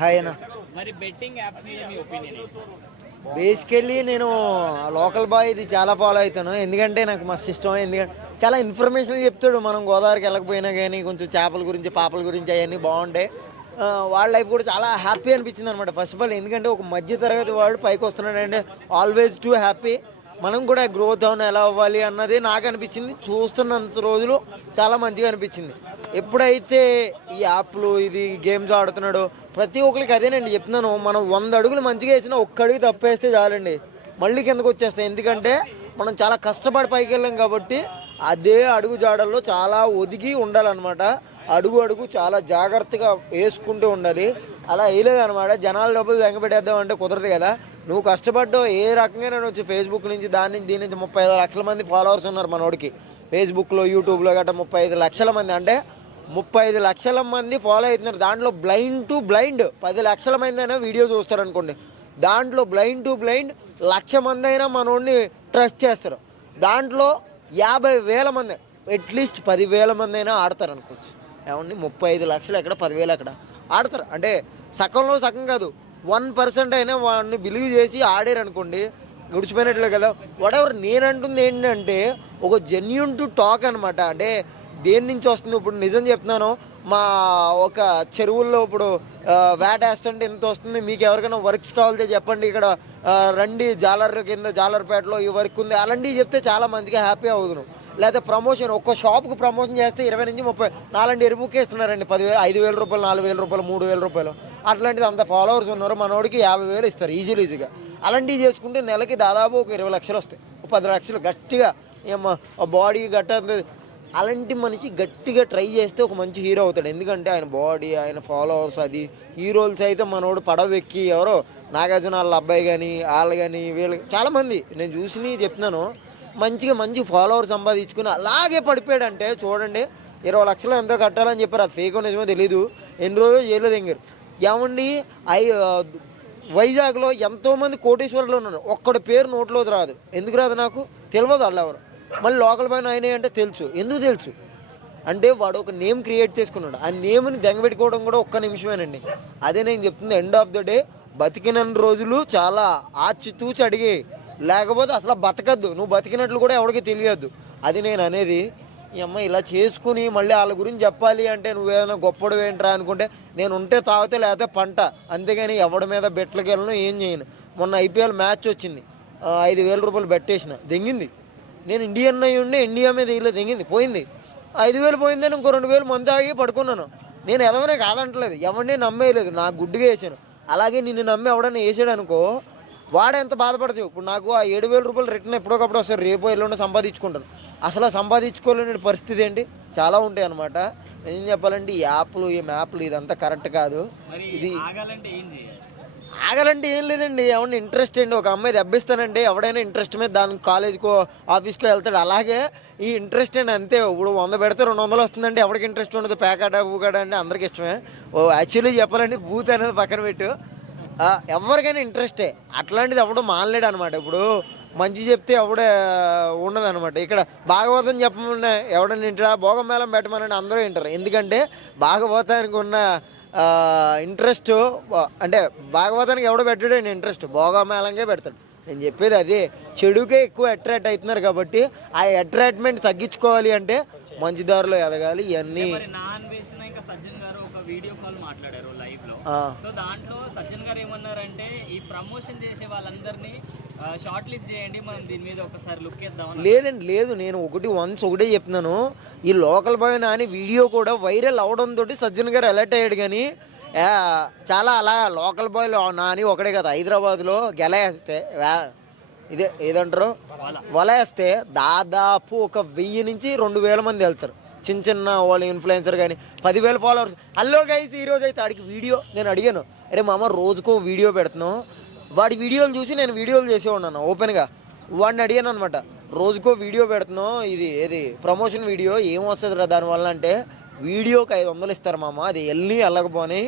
Hi అన్న. మరి betting apps మీద మీ ఒపీనియన్ ఏంటి? బేసికల్లీ నేను లోకల్ బాయ్ ఇది చాలా ఫాలో అవుతాను. ఎందుకంటే నాకు మస్తు ఇష్టం. ఎందుకంటే చాలా ఇన్ఫర్మేషన్ చెప్తాడు. మనం గోదావరికి వెళ్ళకపోయినా కానీ కొంచెం చేపల గురించి పాపల గురించి అవన్నీ బాగుంటాయి. వాళ్ళ లైఫ్ కూడా చాలా హ్యాపీ అనిపించింది అనమాట. ఫస్ట్ ఆఫ్ ఆల్ ఎందుకంటే ఒక మధ్య తరగతి వాడు పైకి వస్తున్నాడంటే ఆల్వేస్ టూ హ్యాపీ. మనం కూడా గ్రోత్ అవును ఎలా అవ్వాలి అన్నది నాకు అనిపించింది. చూస్తున్నంత రోజులు చాలా మంచిగా అనిపించింది. ఎప్పుడైతే ఈ యాప్లు ఇది గేమ్స్ ఆడుతున్నాడో ప్రతి ఒక్కరికి అదేనండి చెప్తున్నాను. మనం 100 అడుగులు మంచిగా వేసినా ఒక్క అడుగు తప్పేస్తే చాలండి మళ్ళీ కిందకు వచ్చేస్తాయి. ఎందుకంటే మనం చాలా కష్టపడి పైకి వెళ్ళాం కాబట్టి అదే అడుగు జాడల్లో చాలా ఒదిగి ఉండాలన్నమాట. అడుగు అడుగు చాలా జాగ్రత్తగా వేసుకుంటూ ఉండాలి. అలా వేయలేదన్నమాట. జనాల డబ్బులు తెగబెట్టేద్దాం అంటే కుదరదు కదా. నువ్వు కష్టపడ్డావు ఏ రకంగా నేను వచ్చి ఫేస్బుక్ నుంచి దాని నుంచి దీని నుంచి 35 లక్షల మంది ఫాలోవర్స్ ఉన్నారు మనోడికి. ఫేస్బుక్లో యూట్యూబ్లో గట్రా 35 లక్షల మంది. అంటే 35 లక్షల మంది ఫాలో అవుతున్నారు. దాంట్లో బ్లైండ్ టు బ్లైండ్ 10 లక్షల మంది అయినా వీడియో చూస్తారనుకోండి. దాంట్లో బ్లైండ్ టు బ్లైండ్ 1,00,000 మంది అయినా మనోడిని ట్రస్ట్ చేస్తారు. దాంట్లో 50,000 మంది అట్లీస్ట్ 10,000 మంది అయినా ఆడతారు అనుకోవచ్చు. ఏమండి 35 లక్షలు ఎక్కడ 10,000 ఎక్కడ ఆడతారు. అంటే సగంలో సగం కాదు 1% అయినా వాడిని బిలీవ్ చేసి ఆడారు అనుకోండి గుడిచిపోయినట్లే కదా. వాటెవర్ నేనంటుంది ఏంటంటే ఒక జెన్యూన్ టు టాక్ అనమాట. అంటే దేని నుంచి వస్తుంది ఇప్పుడు నిజం చెప్తున్నాను. మా ఒక చెరువుల్లో ఇప్పుడు వేటేస్తుంటే ఎంత వస్తుంది, మీకు ఎవరికైనా వర్క్స్ కావాలితే చెప్పండి, ఇక్కడ రండి జాలర్ కింద జాలర్పేటలో ఈ వర్క్ ఉంది అలాంటివి చెప్తే చాలా మంచిగా హ్యాపీ అవుదును. లేకపోతే ప్రమోషన్ ఒక్క షాప్కి ప్రమోషన్ చేస్తే 20 నుంచి 30 నాలంటి ఎరుపుకే ఇస్తున్నారండి. 10,000 5,000 రూపాయలు 4,000 రూపాయలు 3,000 రూపాయలు. అట్లాంటిది అంత ఫాలోవర్స్ ఉన్నారు మనోడికి 50,000 ఇస్తారు ఈజీగా. అలాంటివి చేసుకుంటే నెలకి దాదాపు ఒక 20 లక్షలు వస్తాయి. 10 లక్షలు గట్టిగా ఏమో బాడీ గట్ట. అలాంటి మనిషి గట్టిగా ట్రై చేస్తే ఒక మంచి హీరో అవుతాడు. ఎందుకంటే ఆయన బాడీ ఆయన ఫాలోవర్స్ అది హీరోలు అయితే మనోడు పడవెక్కి ఎవరో నాగార్జున వాళ్ళ అబ్బాయి కానీ వాళ్ళు కానీ వీళ్ళు చాలామంది నేను చూసి చెప్తున్నాను మంచి ఫాలోవర్స్ సంపాదించుకుని అలాగే పడిపోయాడంటే చూడండి. 20 లక్షలు ఎంతో కట్టాలని చెప్పారు. అది ఫేక్ నిజమో తెలీదు. ఎన్ని రోజులు జైల్లో దిగారు. ఏమండి వైజాగ్లో ఎంతోమంది కోటీశ్వరులు ఉన్నారు. ఒక్కడి పేరు నోట్లోది రాదు. ఎందుకు రాదు నాకు తెలియదు. వాళ్ళు ఎవరు మళ్ళీ లోకల్ పైన అయినాయి అంటే తెలుసు. ఎందుకు తెలుసు అంటే వాడు ఒక నేమ్ క్రియేట్ చేసుకున్నాడు. ఆ నేమ్ని దెంగబెట్టుకోవడం కూడా ఒక్క నిమిషమేనండి. అదే నేను చెప్తుంది. ఎండ్ ఆఫ్ ద డే బతికిన రోజులు చాలా ఆచితూచి అడిగి లేకపోతే అసలు బతకద్దు. నువ్వు బతికినట్లు కూడా ఎవరికి తెలియద్దు. అది నేను అనేది. ఈ అమ్మ ఇలా చేసుకుని మళ్ళీ వాళ్ళ గురించి చెప్పాలి అంటే నువ్వేదైనా గొప్పడు ఏంట్రా అనుకుంటే నేను ఉంటే తాగితే లేకపోతే పంట, అంతేగాని ఎవడి మీద బెట్లకి వెళ్ళను ఏం చేయను. మొన్న ఐపీఎల్ మ్యాచ్ వచ్చింది. 5,000 రూపాయలు బెట్టేసిన దెంగింది. నేను ఇండియన్ అయ్యి ఉండి ఇండియా మీద ఇలా దిగింది పోయింది. 5,000 పోయిందని ఇంకో 2,000 మంది ఆగి పడుకున్నాను. నేను ఎదవనే కాదంటలేదు, ఎవరిని నమ్మేయలేదు, నాకు గుడ్డుగా వేసాను. అలాగే నిన్ను నమ్మి ఎవడన్నా వేసాడు అనుకో వాడు ఎంత బాధపడతావు. ఇప్పుడు నాకు ఆ 7,000 రూపాయలు రిటర్న్ ఎప్పుడోకప్పుడు వస్తారు. రేపు ఎల్లుండి సంపాదించుకుంటాను. అసలు సంపాదించుకోలేని పరిస్థితి ఏంటి చాలా ఉంటాయి అనమాట. ఏం చెప్పాలంటే ఈ యాప్లు ఈ మ్యాప్లు ఇదంతా కరెక్ట్ కాదు. ఇది ఆగాలంటే ఏం లేదండి. ఎవరిని ఇంట్రెస్ట్ అండి ఒక అమ్మాయి దెబ్బిస్తానండి ఎవడైనా ఇంట్రెస్ట్ మీద దానికి కాలేజ్కో ఆఫీస్కో వెళ్తాడు. అలాగే ఈ ఇంట్రెస్ట్ అండి అంతే. ఇప్పుడు 100 పెడితే 200 వస్తుందంటే ఎవరికి ఇంట్రెస్ట్ ఉండదు. పేకాట ఊకాట అంటే అందరికి ఇష్టమే. యాక్చువల్లీ చెప్పాలంటే బూత్ అనేది పక్కన పెట్టు, ఎవరికైనా ఇంట్రెస్టే. అట్లాంటిది ఎవడో మానలేడు అనమాట. ఇప్పుడు మంచి చెప్తే ఎవడే ఉండదు అనమాట. ఇక్కడ భాగవతం చెప్పమన్నా ఎవడన్నా వింటాడా, భోగం మేళం పెట్టమని అందరూ వింటారు. ఎందుకంటే భాగవతానికి ఉన్న ఇంట్రెస్ట్ అంటే భాగవతానికి ఎవడో పెట్టాడు ఇంట్రెస్ట్ భోగమేళంగా పెడతాడు. నేను చెప్పేది అదే. చెడుకే ఎక్కువ అట్రాక్ట్ అవుతున్నారు కాబట్టి ఆ అట్రాక్ట్మెంట్ తగ్గించుకోవాలి అంటే మంచి దారిలో ఎదగాలి. ఇవన్నీ సజ్జన్ గారు ఒక వీడియో కాల్ మాట్లాడారు లైవ్ లో. సో దాంట్లో సజ్జన్ గారు ఏమన్నారంటే ఈ ప్రమోషన్ చేసే వాళ్ళందరినీ షార్ట్ లిస్ట్ చేయండి, మనం దీని మీద ఒకసారి లుక్ ఇద్దాం. లేదండి లేదు, నేను ఒకటే చెప్తున్నాను. ఈ లోకల్ బాయ్ నాని వీడియో కూడా వైరల్ అవడంతో సజ్జన్ గారు అలర్ట్ అయ్యాడు. కానీ చాలా అలా లోకల్ బాయ్ నాని ఒకటే కదా. హైదరాబాద్లో గెలేస్తే ఇదే ఏదంటారు వల వేస్తే దాదాపు ఒక 1000 నుంచి 2,000 మంది వెళ్తారు. చిన్న వాళ్ళు ఇన్ఫ్లుయెన్సర్ కానీ 10,000 ఫాలోవర్స్. హలో గైస్ ఈరోజు అయితే ఆడికి వీడియో నేను అడిగాను, అరే మామ రోజుకో వీడియో పెడుతున్నావు, వాడి వీడియోలు చూసి నేను వీడియోలు చేసే ఉన్నాను ఓపెన్గా. వాడిని అడిగాను అనమాట, రోజుకో వీడియో పెడుతున్నావు ఏది ప్రమోషన్ వీడియో ఏం వస్తుంది రా దానివల్ల అంటే, వీడియోకి 500 ఇస్తారు మామ, అది వెళ్ళకపోని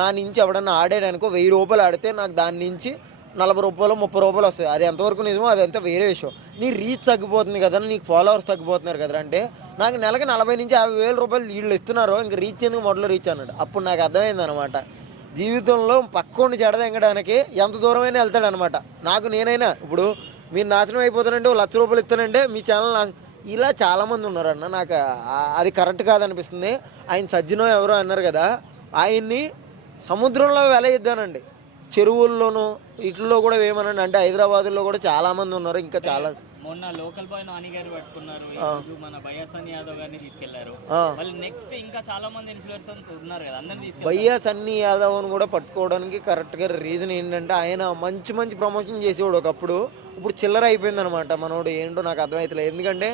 నా నుంచి ఎవడన్నా ఆడాడనుకో 1,000 రూపాయలు ఆడితే నాకు దాని నుంచి 40 రూపాయలు 30 రూపాయలు వస్తాయి. అది ఎంతవరకు నిజమో అదంతా వేరే విషయం. నీ రీచ్ తగ్గిపోతుంది కదా, నీకు ఫాలోవర్స్ తగ్గిపోతున్నారు కదా అంటే, నాకు నెలకి 40 నుంచి 50,000 రూపాయలు వీళ్ళు ఇస్తున్నారు, ఇంక రీచ్ ఎందుకు మొదలు రీచ్ అన్నాడు. అప్పుడు నాకు అర్థమైంది అనమాట, జీవితంలో పక్కోడిని చెడదెంగడానికి ఎంత దూరమైనా వెళ్తాడనమాట. నాకు నేనైనా ఇప్పుడు మీరు నాశనం అయిపోతానంటే ఓ 1,00,000 రూపాయలు ఇస్తానంటే మీ ఛానల్ ఇలా చాలామంది ఉన్నారన్న. నాకు అది కరెక్ట్ కాదనిపిస్తుంది. ఆయన సజ్జనో ఎవరో అన్నారు కదా, ఆయన్ని సముద్రంలో వెలయిద్దానండి, చెరువుల్లోనూ వీటిల్లో కూడా వేయమనండి. అంటే హైదరాబాద్లో కూడా చాలామంది ఉన్నారు, ఇంకా చాలా. మొన్న లోకల్ బాయ్ నాని గారు పట్టుకున్నారు, ఈ రోజు మన బయ్యాసన్ యాదవ్ గారిని తీసుకెళ్లారు. మళ్ళీ నెక్స్ట్ ఇంకా చాలా మంది ఇన్ఫ్లుయెన్సర్స్ ఉన్నారు కదా, అందరిని తీసుకెళ్లారు. భయ్యా సన్నీ యాదవ్ని కూడా పట్టుకోవడానికి కరెక్ట్గా రీజన్ ఏంటంటే ఆయన మంచి మంచి ప్రమోషన్ చేసేవాడు ఒకప్పుడు. ఇప్పుడు చిల్లర అయిపోయింది అనమాట మనోడు. ఏంటో నాకు అర్థమవుతలేదు. ఎందుకంటే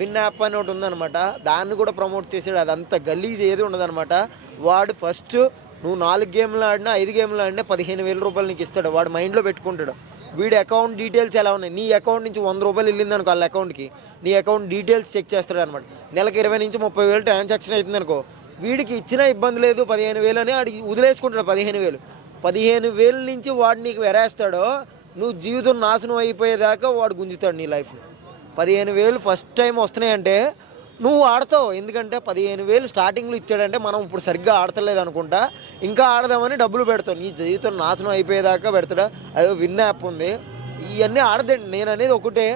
విన్ యాప్ అని ఒకటి ఉందనమాట, దాన్ని కూడా ప్రమోట్ చేసాడు. అదంతా గలీజ్ ఏది ఉండదనమాట. వాడు ఫస్ట్ నువ్వు 4 గేమ్లు ఆడినా 5 గేమ్లు ఆడినా 15,000 రూపాయలు నీకు ఇస్తాడు. వాడు మైండ్లో పెట్టుకుంటాడు. వీడి అకౌంట్ డీటెయిల్స్ ఎలా ఉన్నాయి, నీ అకౌంట్ నుంచి 100 రూపాయలు వెళ్ళింది అనుకో వాళ్ళ అకౌంట్కి, నీ అకౌంట్ డీటెయిల్స్ చెక్ చేస్తాడు అనమాట. నెలకు 20 నుంచి 30,000 ట్రాన్సాక్షన్ అవుతుంది అనుకో, వీడికి ఇచ్చినా ఇబ్బంది లేదు 15,000 అని ఆడికి వదిలేసుకుంటాడు. 15,000 నుంచి వాడు నీకు వెరేస్తాడో నువ్వు జీవితం నాశనం అయిపోయేదాకా వాడు గుంజుతాడు నీ లైఫ్లో. 15,000 ఫస్ట్ టైం వస్తున్నాయంటే నువ్వు ఆడతావు. ఎందుకంటే 15,000 స్టార్టింగ్లో ఇచ్చాడంటే మనం ఇప్పుడు సరిగ్గా ఆడతలేదు అనుకుంటా, ఇంకా ఆడదామని డబ్బులు పెడతావు. నీ జీవితం నాశనం అయిపోయేదాకా పెడతాడా. అదే విన్ యాప్ ఉంది, ఇవన్నీ ఆడదండి. నేను అనేది ఒకటే,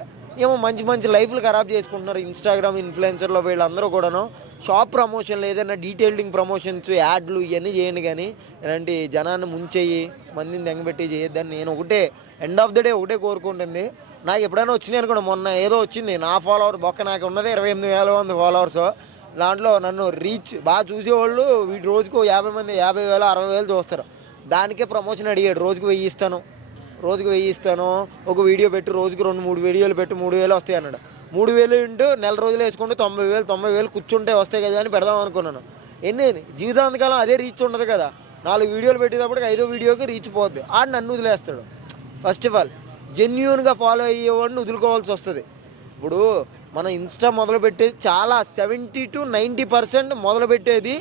ఏమో మంచి మంచి లైఫ్లు ఖరాబ్ చేసుకుంటున్నారు ఇన్స్టాగ్రామ్ ఇన్ఫ్లుయెన్సర్లో వీళ్ళందరూ కూడాను. షాప్ ప్రమోషన్లు ఏదైనా డీటెయిలింగ్ ప్రమోషన్స్ యాడ్లు ఇవన్నీ చేయండి, కానీ ఇలాంటి జనాన్ని ముంచెయ్యి మందిని దెంగబెట్టి చేయొద్దని నేను ఒకటే ఎండ్ ఆఫ్ ద డే ఒకటే కోరుకుంటుంది. నాకు ఎప్పుడైనా వచ్చినాయి అనుకోండి, మొన్న ఏదో వచ్చింది నా ఫాలోవర్ బొక్క, నాకు ఉన్నది 28,000 మంది ఫాలోవర్స్. దాంట్లో నన్ను రీచ్ బాగా చూసేవాళ్ళు వీటి రోజుకు 50 మంది 50,000 60,000 చూస్తారు. దానికే ప్రమోషన్ అడిగాడు, రోజుకు 1,000 ఇస్తాను, రోజుకు 1,000 ఇస్తాను, ఒక వీడియో పెట్టి రోజుకు 2-3 వీడియోలు పెట్టి 3,000 వస్తాయి అన్నాడు. 3,000 ఇంటూ నెల రోజులు వేసుకుంటే 90,000 కూర్చుంటే వస్తాయి కదా అని పెడదాం అనుకున్నాను. జీవితాంతకాలం అదే రీచ్ ఉండదు కదా. 4 వీడియోలు పెట్టేటప్పటికి 5వ వీడియోకి రీచ్ పోద్ది. ఆడు నన్ను వదిలేస్తాడు. ఫస్ట్ ఆఫ్ ఆల్ జెన్యూన్గా ఫాలో అయ్యేవాడిని వదులుకోవాల్సి వస్తుంది. ఇప్పుడు మనం ఇన్స్టా మొదలుపెట్టేది చాలా 70 to 90% మొదలుపెట్టేది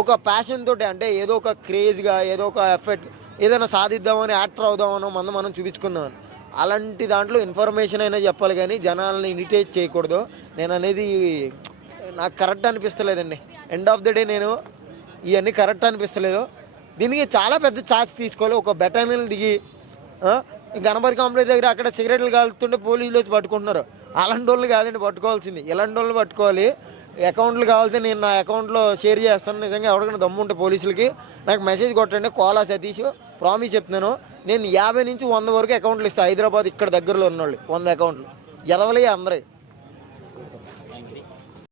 ఒక ప్యాషన్ తోటి. అంటే ఏదో ఒక క్రేజ్గా, ఏదో ఒక ఎఫెక్ట్, ఏదైనా సాధిద్దామని, యాక్టర్ అవుదామనో మనం చూపించుకుందామని. అలాంటి దాంట్లో ఇన్ఫర్మేషన్ అయినా చెప్పాలి, కానీ జనాలని ఇరిటేట్ చేయకూడదు. నేను అనేది నాకు కరెక్ట్ అనిపిస్తలేదండి. ఎండ్ ఆఫ్ ద డే నేను ఇవన్నీ కరెక్ట్ అనిపిస్తలేదు. దీనికి చాలా పెద్ద ఛార్జ్ తీసుకోవాలి. ఒక బెటాలియన్ దిగి గణపతి కాంప్లెక్స్ దగ్గర అక్కడ సిగరెట్లు కాలుతుంటే పోలీసులు వచ్చి పట్టుకుంటున్నారు. అలాంటి వాళ్ళు కాదండి పట్టుకోవాల్సింది, ఇలాంటి వాళ్ళు పట్టుకోవాలి. అకౌంట్లు కావాలంటే నేను నా అకౌంట్లో షేర్ చేస్తాను. నిజంగా ఎవరికైనా దమ్ము ఉంటే పోలీసులకి నాకు మెసేజ్ కొట్టండి. కోలా సతీష్ ప్రామిస్ చెప్తున్నాను, నేను 50 నుంచి 100 వరకు అకౌంట్లు ఇస్తాను. హైదరాబాద్ ఇక్కడ దగ్గరలో ఉన్నవాళ్ళు 100 అకౌంట్లు ఎదవలే అందరూ.